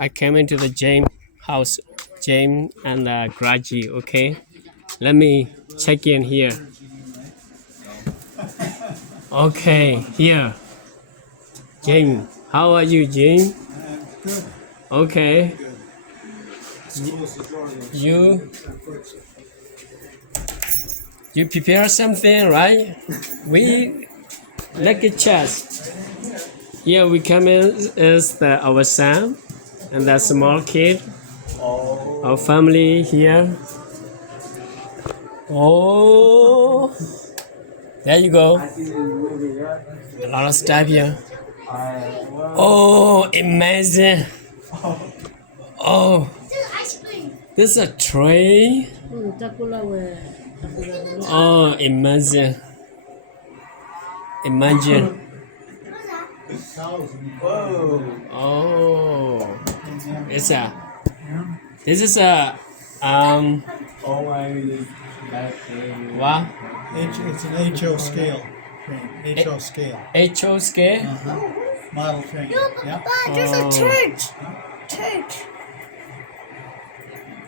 I came into the James house, James and Graji. Okay, let me check in here. Okay, here, James. How are you, James? Good. Okay, you you prepare something, right? We like a chest. Here we come in is our son and that small kid. Our family here. Oh, there you go. A lot of stuff here. Oh, amazing. Oh, this is a tray. Oh, imagine. Imagine. Oh, it's a. This is a. What? It's an HO scale train. HO scale. HO scale? Model train. Yeah. There's a Oh. church.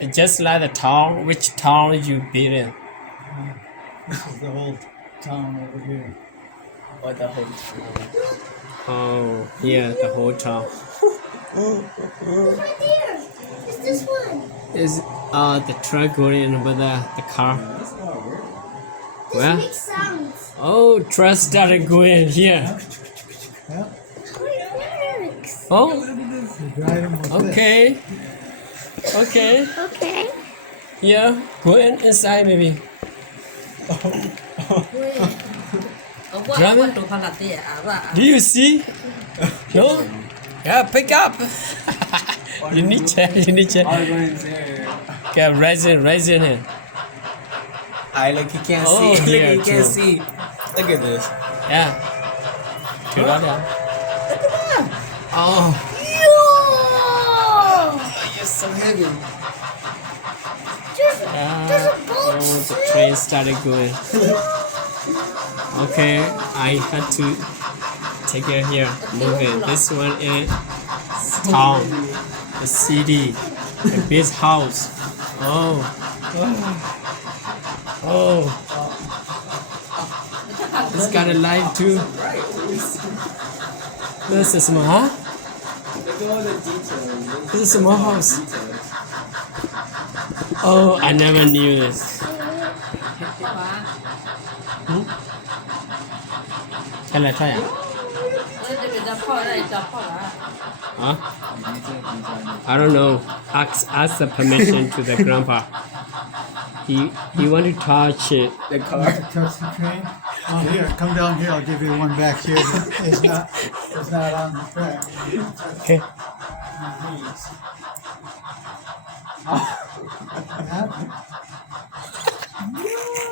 It's just like the town. Which town you build in? This is the whole town over here. Or the whole town. Oh, yeah, the whole town. Right there. It's this one. Is the truck going over the car? This Where? makes sounds. Oh, truck started going here. Yeah. How it works. Oh, You drive them with this. okay. Okay. Okay. Yeah, go inside maybe. Drama? Do you see? No? Yeah, pick up. You need check. Okay, raising it. I like you can't Oh, see. yeah, Look, you can't true. see. Look at this. Yeah. Turn that down. Oh, Oh, you're so heavy. There's a boat. oh, the train started going. Okay, I had to take it here, move it. This one is town, the city, the big house. Oh, oh, it's got a light too. This is small, huh? Look at all the details. This is a small house. Oh, I never knew this. Tell her, try it. Huh? I don't know. Ask the permission to the grandpa. He want to touch it. The car. Touch the train. Oh, here, come down here. I'll give you one back here. It's not on the track. Okay.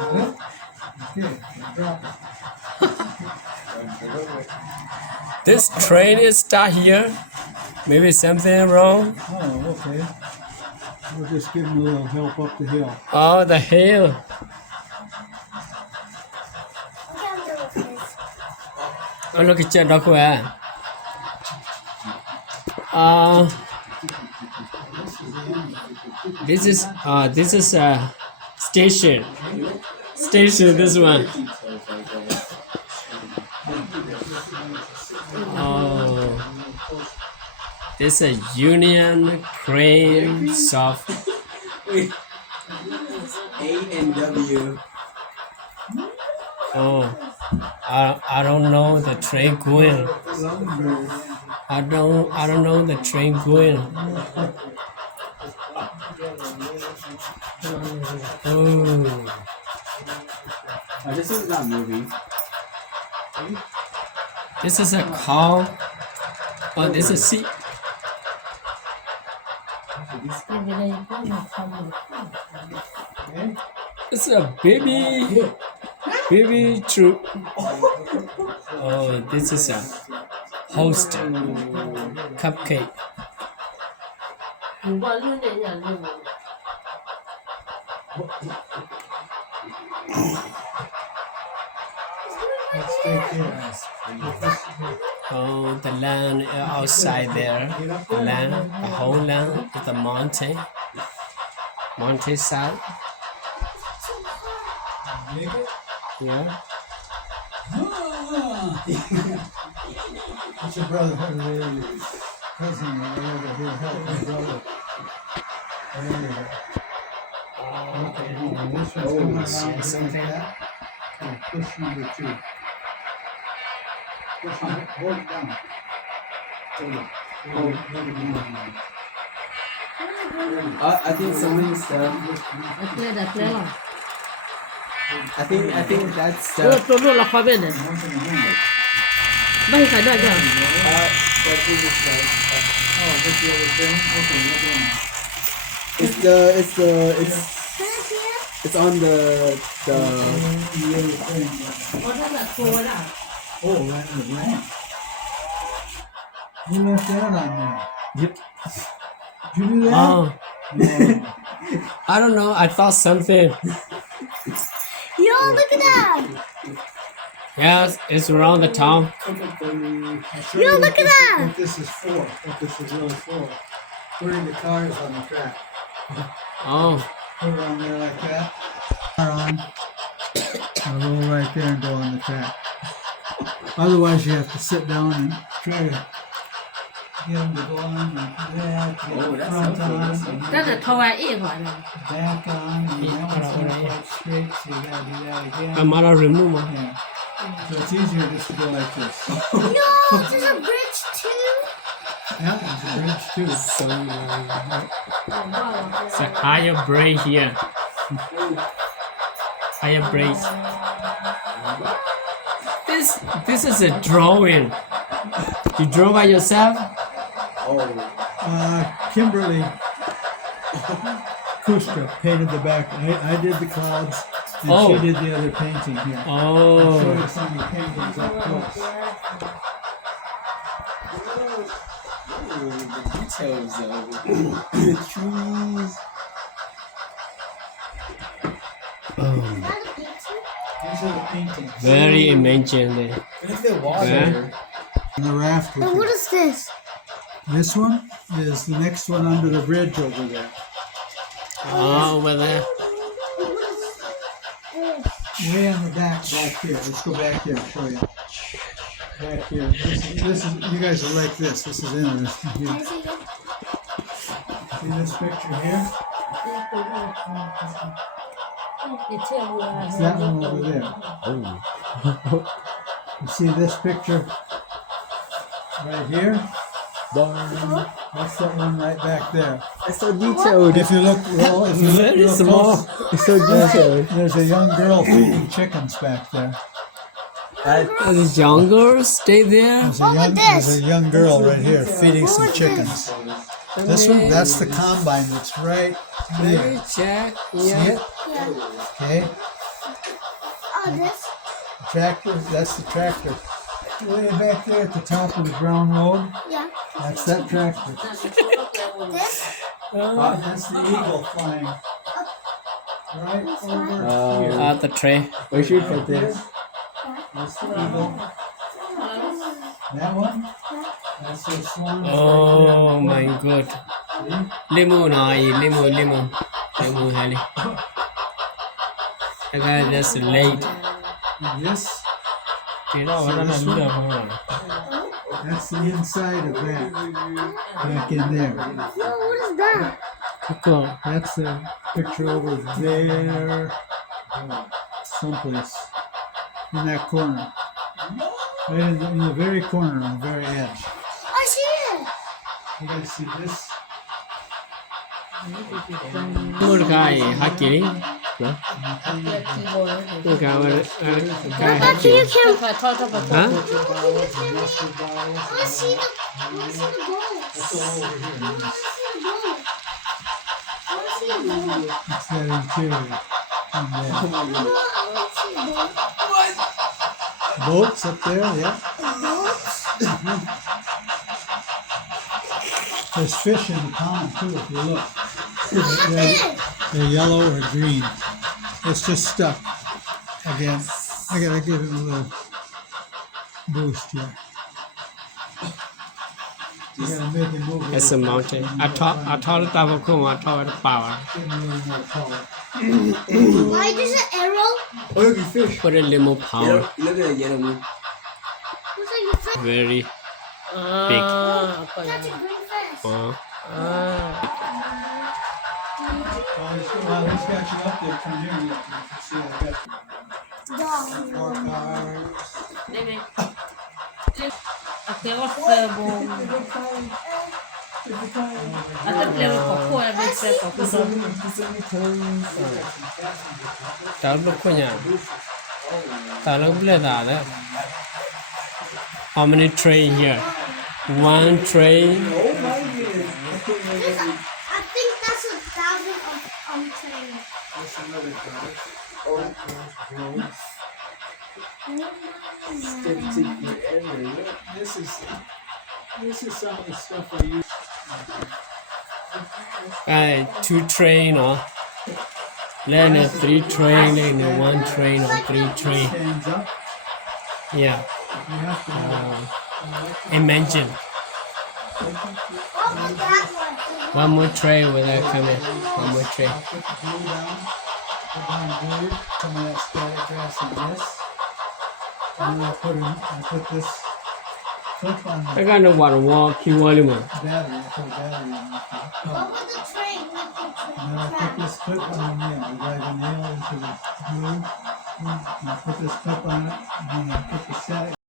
Okay, drop it. This train is stuck here. Maybe something wrong. Oh, okay. We'll just give him a little help up the hill. Oh, the hill. Oh, look at your dog. This is a station. Station. This one. Oh, this is a Union Crane Soft. A&W. Oh, I don't know the train going. I don't know the train going. Oh, This is not movie. this is a cow. Oh, this is sheep. It's a baby troop. Oh, this is a host cupcake. Let's take care. Oh, the land outside there. The land, the whole land is the mountain. Mountainside. Yeah. It's your brother, or your cousin, or whatever, who helped my brother. There you go. Okay, and this one's coming around here like that. Okay, push number 2. Push it, hold it down. Hold it. Hold it down. I think somebody's Clear that, clear one. I think that's ตัวนู้นละครเป็นเนี่ยไม่ให้ใครได้จ้ะ what is this like? Oh, that's the other thing? Okay, no problem. It's on the The other thing. เพราะถ้าแบบตัวน่ะ Oh, that was lamp. You left that on there. Yep. Did you do that? Oh, No. I don't know. I thought something. Yo, look at that. Yes, it's around the town. I'll show Yo, you look what at that. What this is for. What this is really for. Putting the cars on the track. Oh, Put it on there like that. Car on. I'll roll right there and go on the track. Otherwise, you have to sit down and try to get them to go on like that. Get Oh, the that's front okay, on. that's and ตั้งแต่ทวายเอกก่อนเลย back on. And that one's not quite straight, so you gotta do that again. I'm out of remove. Yeah. So it's easier just to go like this. Yo, there's a bridge too. Yeah, there's a bridge too. It's a higher braid here. Higher braids. This is a drawing. You draw by yourself? Kimberly Kuska painted the back. I did the clouds, and Oh. she did the other painting here. I'll Oh. show you some of the paintings up close. the details of the trees. Oh, Is that a picture? These are the paintings. very imaginative. Look at the water. Yeah. And the raft with And what it. is this? This one is the next one under the bridge over there. Oh, over there. Way on the back here. Let's go back here and show you. Back here. This is you guys are like this. This is interesting here. Can I see it? See this picture here? นี่เชื่อมวัว It's that one over there. You see this picture right here? That's that one right back there. It's so detailed. If you look, well, if you look Very real small. close, It's so detailed. there's a young girl feeding chickens back there. Oh, the young girls stay there. There's a young girl right here feeding What some was chickens. This one, that's the combine that's right Let me there. check. See Yeah. it? Yeah. Okay. Oh, this? Tractor, that's the tractor. Way back there at the top of the brown road, Yeah. that's that tractor. This? That's the eagle flying. Right over here. The tray. We should put this. That's the eagle. That one? That's the swan. Oh my god. Lemon, lemon. Honey. Okay, that's late. This, that's the inside of that. Back in there. Yo, what is that? Cool. That's the picture over there. Someplace. In that corner. Right in the very corner, on the very edge. I see it. You guys see this? Good guy, Hakiri. No? คีย์บอร์ด Good guy, What guy about can you Hakiri. can? ทอดทอด Huh? Mustard balls. I want to see the bowl. That's all over here. I want to see the bowl. I want to see the bowl. It's that interior. And I want to see the bowl. boats up there, yeah. There's fish in the pond too, if you look. They're yellow or green. It's just stuck. Again, I gotta give it a little boost here. You gotta make it move. It's a mountain. I taught it about Kuma, I taught it power. Why does an arrow? Oh, you can fish. Put a little more power. Look at the yellow moon. Looks like you fish. Very Catch a green fish. Let's catch you up there from here. You can see I got Dog. 4 cars. Aquelas bom. Até que leva cocô, é bem certo. Tao lúc có nhà. Tao lúc lên đà đó. How many train here? One train. I think that's 1,000 trains. This is some of the stuff I use. Two train or then a 3 train and 1 train or 3 train. Stands up. Yeah. You have to Imagine Oh, but that one. one more train without coming. One more train. put the glue down. Put down glue. Some of that static grass and this. And then I put this clip on I the got no water wall, key volume. battery. I put a battery in it. What would the train with the And then I put train? this clip on the nail. I drive a nail into the glue. And I put this clip on it. And then I put the static